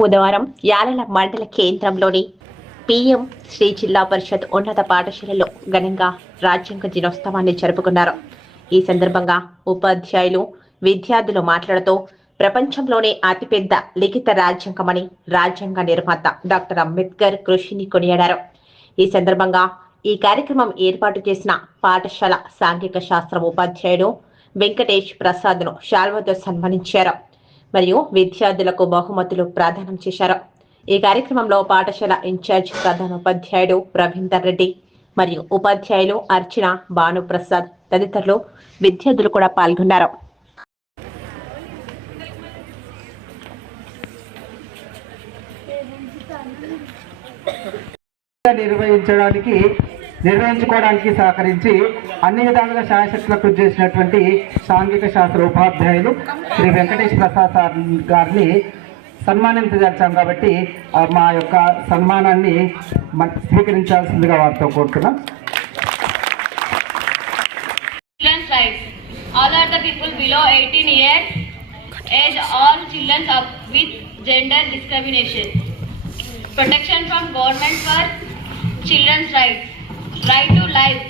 బుధవారం యాలల మండల కేంద్రంలోని పిఎం శ్రీ జిల్లా పరిషత్ ఉన్నత పాఠశాలలో ఘనంగా రాజ్యాంగ దినోత్సవాన్ని జరుపుకున్నారు ఈ సందర్భంగా ఉపాధ్యాయులు విద్యార్థులు మాట్లాడుతూ ప్రపంచంలోనే అతిపెద్ద లిఖిత రాజ్యాంగమని రాజ్యాంగ నిర్మాత డాక్టర్ అంబేద్కర్ కృషిని కొనియాడారు ఈ సందర్భంగా ఈ కార్యక్రమం ఏర్పాటు చేసిన పాఠశాల సాంఘిక శాస్త్రం ఉపాధ్యాయుడు వెంకటేష్ ప్రసాద్ను శాల్వతో సన్మానించారు మరియు విద్యార్థులకు బహుమతులు ప్రదానం చేశారు ఈ కార్యక్రమంలో పాఠశాల ఇన్ఛార్జ్ ప్రధాన ఉపాధ్యాయుడు రవీందర్ రెడ్డి మరియు ఉపాధ్యాయులు అర్చన భానుప్రసాద్ తదితరులు విద్యార్థులు కూడా పాల్గొన్నారు నిర్వహించడానికి నిర్వహించుకోవడానికి సహకరించి అన్ని విధాలుగా శాయశక్తులకు కృషి చేసినటువంటి సాంఘిక శాస్త్ర ఉపాధ్యాయులు శ్రీ వెంకటేష్ ప్రసాద్ సార్ గారిని సన్మానించదలిచాం కాబట్టి మా యొక్క సన్మానాన్ని స్వీకరించాల్సిందిగా వారితో కోరుతున్నాం All are the people below 18 years age all children up with gender discrimination. Protection from government for children's rights. Try to live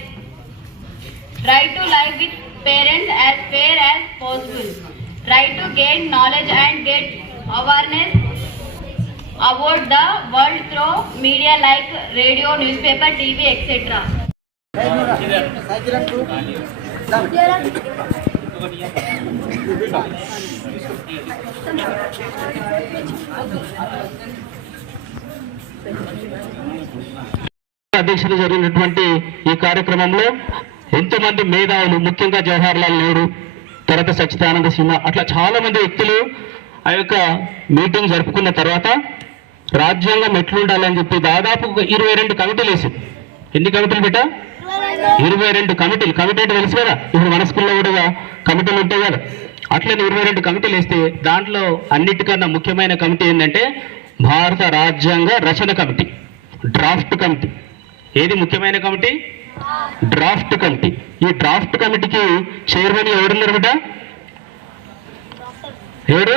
with parents as fair as possible. Try to gain knowledge and get awareness about the world through media like radio, newspaper, TV, etc. అధ్యక్షత జరిగినటువంటి ఈ కార్యక్రమంలో మంది మేధావులు ముఖ్యంగా జవహర్ లాల్ నెహ్రూ తర్వాత సచిదానంద సింహ అట్లా చాలా మంది వ్యక్తులు ఆ యొక్క మీటింగ్ జరుపుకున్న తర్వాత రాజ్యాంగం ఎట్లుండాలని చెప్పి దాదాపు ఇరవై రెండు కమిటీలు వేసింది ఎన్ని కమిటీలు బిడ్డ ఇరవై రెండు కమిటీలు కమిటీ అంటే తెలుసు కదా ఇప్పుడు మన కూడా కమిటీలు ఉంటాయి కదా అట్లనే ఇరవై రెండు కమిటీలు వేస్తే దాంట్లో అన్నిటికన్నా ముఖ్యమైన కమిటీ ఏంటంటే భారత రాజ్యాంగ రచన కమిటీ డ్రాఫ్ట్ కమిటీ ఏది ముఖ్యమైన కమిటీ డ్రాఫ్ట్ కమిటీ ఈ డ్రాఫ్ట్ కమిటీకి చైర్మన్ ఎవరున్నారు బిడ్డ ఎవరు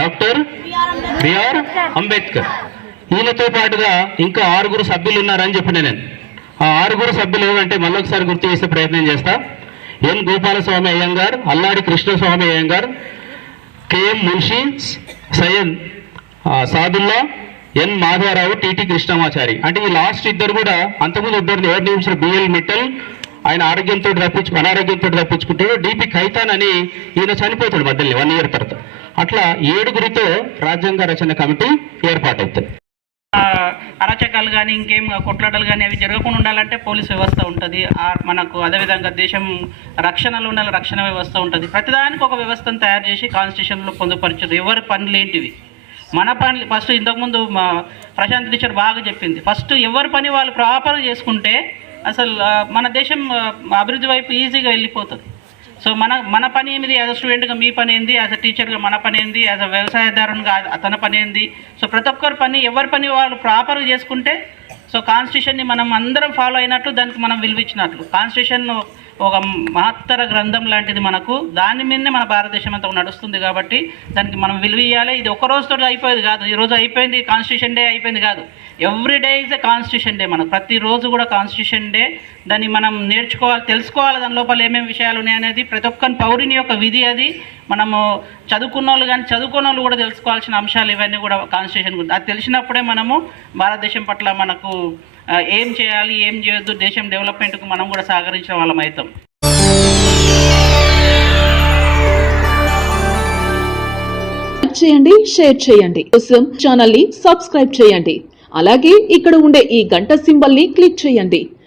డాక్టర్ బిఆర్ అంబేద్కర్ ఈయనతో పాటుగా ఇంకా ఆరుగురు సభ్యులు ఉన్నారని చెప్పిన నేను ఆ ఆరుగురు సభ్యులు ఏమంటే మళ్ళొకసారి గుర్తు చేసే ప్రయత్నం చేస్తా N Gopalaswami Ayyangar Alladi Krishnaswami Ayyangar K M Munshi Syed Saadulla N Madhavarao T T Krishnamachari అంటే ఈ లాస్ట్ ఇద్దరు కూడా అంతకుముందు ఇద్దరు ఎవరు నియమించారు బిఎల్ మిట్టల్ ఆయన ఆరోగ్యంతో రప్పించు అనారోగ్యంతో రప్పించుకుంటాడు డిపి ఖైతాన్ అని ఈయన చనిపోతాడు మధ్యలో వన్ ఇయర్ తర్వాత అట్లా ఏడుగురితో రాజ్యాంగ రచన కమిటీ ఏర్పాటవుతుంది అరాచకాలు కానీ ఇంకేం కొట్లాటలు కానీ అవి జరగకుండా ఉండాలంటే పోలీస్ వ్యవస్థ ఉంటుంది మనకు అదేవిధంగా దేశం రక్షణలో ఉండాలి రక్షణ వ్యవస్థ ఉంటుంది ప్రతిదానికి ఒక వ్యవస్థను తయారు చేసి కాన్స్టిట్యూషన్లో పొందుపరచదు ఎవరి పనులు ఏంటివి మన పని ఫస్ట్ ఇంతకుముందు మా ప్రశాంత్ టీచర్ బాగా చెప్పింది ఫస్ట్ ఎవరి పని వాళ్ళు ప్రాపర్గా చేసుకుంటే అసలు మన దేశం అభివృద్ధి వైపు ఈజీగా వెళ్ళిపోతుంది సో మన మన పని ఏమిది యాజ్ అ స్టూడెంట్గా మీ పని ఏంది యాజ్ అ టీచర్గా మన పని ఏంది యాజ్ అ వ్యవసాయదారునిగా అతని పని ఏంది సో ప్రతి ఒక్కరి పని ఎవరి పని వాళ్ళు ప్రాపర్గా చేసుకుంటే సో కాన్స్టిట్యూషన్ని మనం అందరం ఫాలో అయినట్లు దానికి మనం విలువిచ్చినట్లు కాన్స్టిట్యూషన్ ఒక మహత్తర గ్రంథం లాంటిది మనకు దాని మీదనే మన భారతదేశం అంతా నడుస్తుంది కాబట్టి దానికి మనం విలువ ఇవ్వాలి ఇది ఒక రోజుతో అయిపోయేది కాదు ఈ రోజు అయిపోయింది కాన్స్టిట్యూషన్ డే అయిపోయింది కాదు every day is a constitution day మనకు ప్రతిరోజు కూడా కాన్స్టిట్యూషన్ డే దాన్ని మనం నేర్చుకోవాలి తెలుసుకోవాలి దాని లోపల ఏమేమి విషయాలు ఉన్నాయనేది ప్రతి ఒక్కరి పౌరుని యొక్క విధి అది మనము చదువుకున్న వాళ్ళు కానీ చదువుకున్న వాళ్ళు కూడా తెలుసుకోవాల్సిన అంశాలు ఇవన్నీ కూడా కాన్స్టిట్యూషన్ గురించి అది తెలిసినప్పుడే మనము భారతదేశం పట్ల మనకు ఏం చేయాలి ఏం చేయొద్దు దేశం డెవలప్మెంట్కు మనం కూడా సహకరించిన వాళ్ళం అవుతాం చేయండి షేర్ చేయండి కోసం ఛానల్ ని సబ్స్క్రైబ్ చేయండి అలాగే ఇక్కడ ఉండే ఈ గంట సింబల్ ని క్లిక్ చేయండి